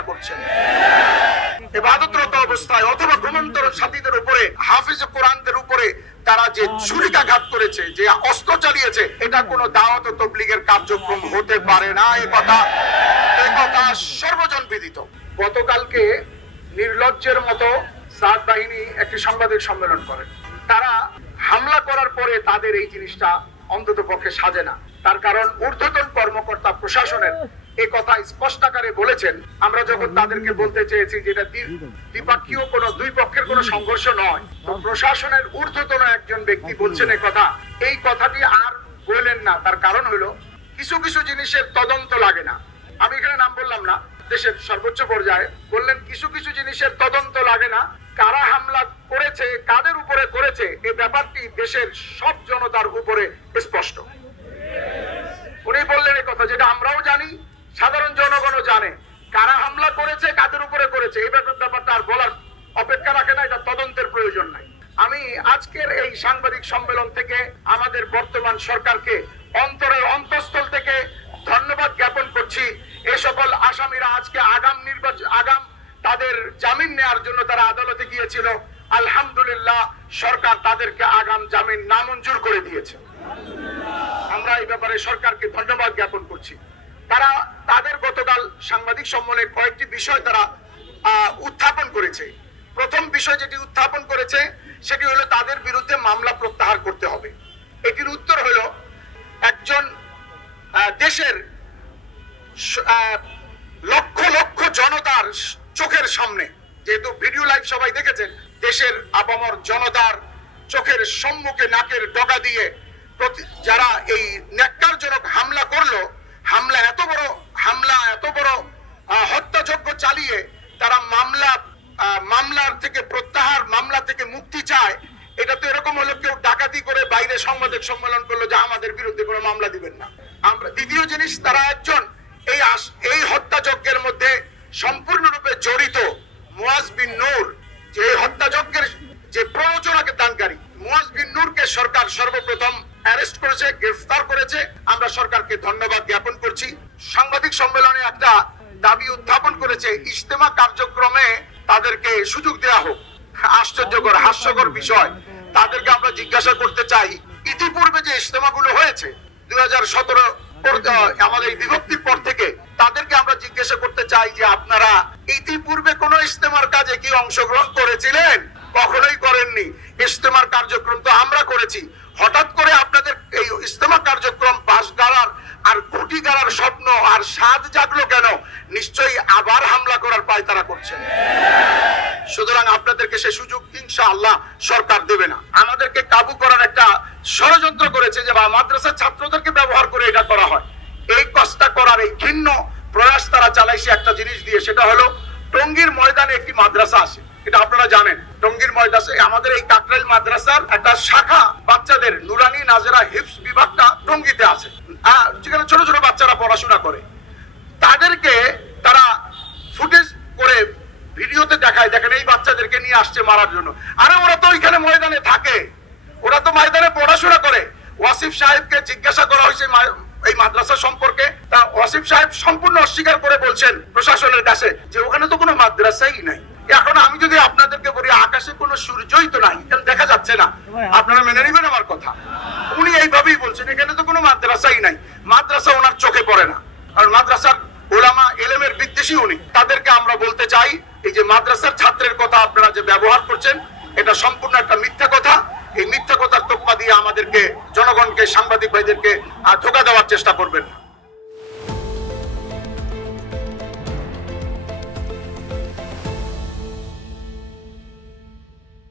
ঘোষণা করছেন। এবাদতরত অবস্থায় অথবা ঘুমন্তর সাথীদের উপরে, হাফিজ কোরআনদের উপরে তারা যে ছুরিকাঘাত করেছে, যে অস্ত্র চালিয়েছে, এটা কোনো দাওয়াত তবলিগের কার্যক্রম হতে পারে না, এ কথা। এ কথা সর্বজন বিদিত। গতকালকে নির্লজ্জের মতো সাদ বাহিনী একটি সাংবাদিক সম্মেলন করে। তারা হামলা করার পরে তাদের এই জিনিসটা অন্তত পক্ষে সাজে না। তার কারণ ঊর্ধ্বতন কর্মকর্তা প্রশাসনের এই কথা স্পষ্ট আকারে বলেছেন। আমরা যখন তাদেরকে বলতে চেয়েছি দ্বিপাক্ষীয় দুই পক্ষের সংঘর্ষ নয়, তো প্রশাসনের ঊর্ধ্বতন একজন ব্যক্তি বলছেন কথা। এই কথাটি আর বললেন না, তার কারণ হলো কিছু কিছু জিনিসের তদন্ত লাগে না। আমি এখানে নাম বললাম না, দেশের সর্বোচ্চ পর্যায়ে বললেন কিছু কিছু জিনিসের তদন্ত লাগে না, কারা হামলা করেছে, কাদের উপরে করেছে এই ব্যাপারটি দেশের সব জনতার উপরে স্পষ্ট। উনি বললেন কথা, যেটা আমরাও জানি সাধারণ জনগণও জানে। কারা হামলা করেছে, কাদের উপরে করেছে, এই ব্যাপার- ব্যাপারটা আর বলার অপেক্ষা রাখে না, এটা তদন্তের প্রয়োজন নাই। আমি আজকের এই সাংবাদিক সম্মেলন থেকে আমাদের বর্তমান সরকারকে অন্তরের অন্তঃস্থল থেকে ধন্যবাদ জ্ঞাপন করছি। এ সকল আসামিরা আজকে আগাম নির্বাচন আগাম তাদের জামিন নেওয়ার জন্য তারা আদালতে গিয়েছিল। আলহামদুলিল্লাহ, সরকার তাদেরকে আগাম জামিন নামঞ্জুর করে দিয়েছে। আমরা এই ব্যাপারে সরকারকে ধন্যবাদ জ্ঞাপন করছি। তারা তাদের গতকাল সাংবাদিক সম্মেলনে কয়েকটি বিষয় তারা উত্থাপন করেছে। প্রথম বিষয় যেটি উত্থাপন করেছে, সেটি হলো তাদের বিরুদ্ধে মামলা প্রত্যাহার করতে হবে। এটির উত্তর হলো একজন দেশের লক্ষ লক্ষ জনতার চোখের সামনে, যেহেতু ভিডিও লাইভ সবাই দেখেছেন, দেশের আপামর জনতার চোখের সম্মুখে নাকের ডগা দিয়ে যারা এই ন্যাক্কারজনক হামলা করল হামলা এত বড়, হামলা এত বড় হত্যাযজ্ঞ চালিয়ে তারা মামলা মামলার থেকে প্রত্যাহার, মামলা থেকে মুক্তি চায়, এটা তো এরকম হলো কেউ ডাকাতি করে বাইরে সংবাদিক সম্মেলন করল যে আমাদের বিরুদ্ধে কোনো মামলা দিবেন না। আমরা দ্বিতীয় জিনিস, তারা একজন, এই এই হত্যাযজ্ঞের সর্বপ্রথম অ্যারেস্ট করেছে, গ্রেফতার করেছে। আমরা সরকারকে ধন্যবাদ জ্ঞাপন করছি। সাংবাদিক সম্মেলনে একটা দাবি উত্থাপন করেছে, ইজতেমা কার্যক্রমে তাদেরকে সুযোগ দেওয়া হোক। আশ্চর্যকর, হাস্যকর বিষয়। তাদেরকে আমরা জিজ্ঞাসা করতে চাই, ইতিপূর্বে যে ইজতেমাগুলো হয়েছে, দুই হাজার সতেরো আমাদের বিভক্তির পর থেকে তাদেরকে আমরা জিজ্ঞাসা করতে চাই যে আপনারা ইতিপূর্বে কোন ইজতেমার কাজে কি অংশগ্রহণ করেছিলেন? কখনোই করেননি। ইজতেমার কার্যক্রম তো আমরা করেছি। হঠাৎ করে আপনাদের এই ইজতেমা কার্যক্রম বাস গাড়ার আর ঘুটি গাড়ার স্বপ্ন আর স্বাদ জাগলো কেন? নিশ্চয়ই আবার হামলা করার পায় তারা করছেন। সুতরাং আপনাদেরকে সে সুযোগ ইনশাআল্লাহ সরকার দেবে না। আমাদেরকে কাবু করার একটা ষড়যন্ত্র করেছে যে বা মাদ্রাসার ছাত্রদেরকে ব্যবহার করে এটা করা হয়। এই কাজটা করার এই ঘিন্ন প্রয়াস তারা চালাইছে একটা জিনিস দিয়ে, সেটা হলো টঙ্গীর ময়দানে একটি মাদ্রাসা আছে। এটা আপনারা জানেন। টঙ্গীর ময়দাসে আমাদের এই কাকরাইল মাদ্রাসার একটা শাখা বাচ্চাদের নুরানি নাজেরা হিপস বিভাগটা টঙ্গীতে আছে। যেখানে ছোট ছোট বাচ্চারা পড়াশোনা করে। তাদেরকে তারা ফুটেজ করে ভিডিওতে দেখায়, দেখেন এই বাচ্চাদেরকে নিয়ে আসছে মারার জন্য। আরে, ওরা তো ওইখানে ময়দানে থাকে। ওরা তো ময়দানে পড়াশোনা করে। ওয়াসিফ সাহেবকে জিজ্ঞাসা করা হয়েছে এই মাদ্রাসা সম্পর্কে। তা ওয়াসিফ সাহেব সম্পূর্ণ অস্বীকার করে বলছেন প্রশাসনের কাছে যে ওখানে তো কোনো মাদ্রাসাই নাই। এখন আমি যদি আপনাদেরকে বলি আকাশে কোনো সূর্যই তো নাই এখানে দেখা যাচ্ছে না? আপনারা মেনে নেবেন আমার কথা? উনি এইভাবেই বলছেন এখানে তো কোনো মাদ্রাসাই নাই। মাদ্রাসা ওনার চোখে পড়ে না। কারণ মাদ্রাসার ওলামা এলেমের বিদ্বেষী উনি। তাদেরকে আমরা বলতে চাই এই যে মাদ্রাসার ছাত্রের কথা আপনারা যে ব্যবহার করছেন এটা সম্পূর্ণ একটা মিথ্যা কথা। এই মিথ্যা কথার তোপ্পা দিয়ে আমাদেরকে জনগণকে সাংবাদিক ভাইদেরকে ধোকা দেওয়ার চেষ্টা করবেন না।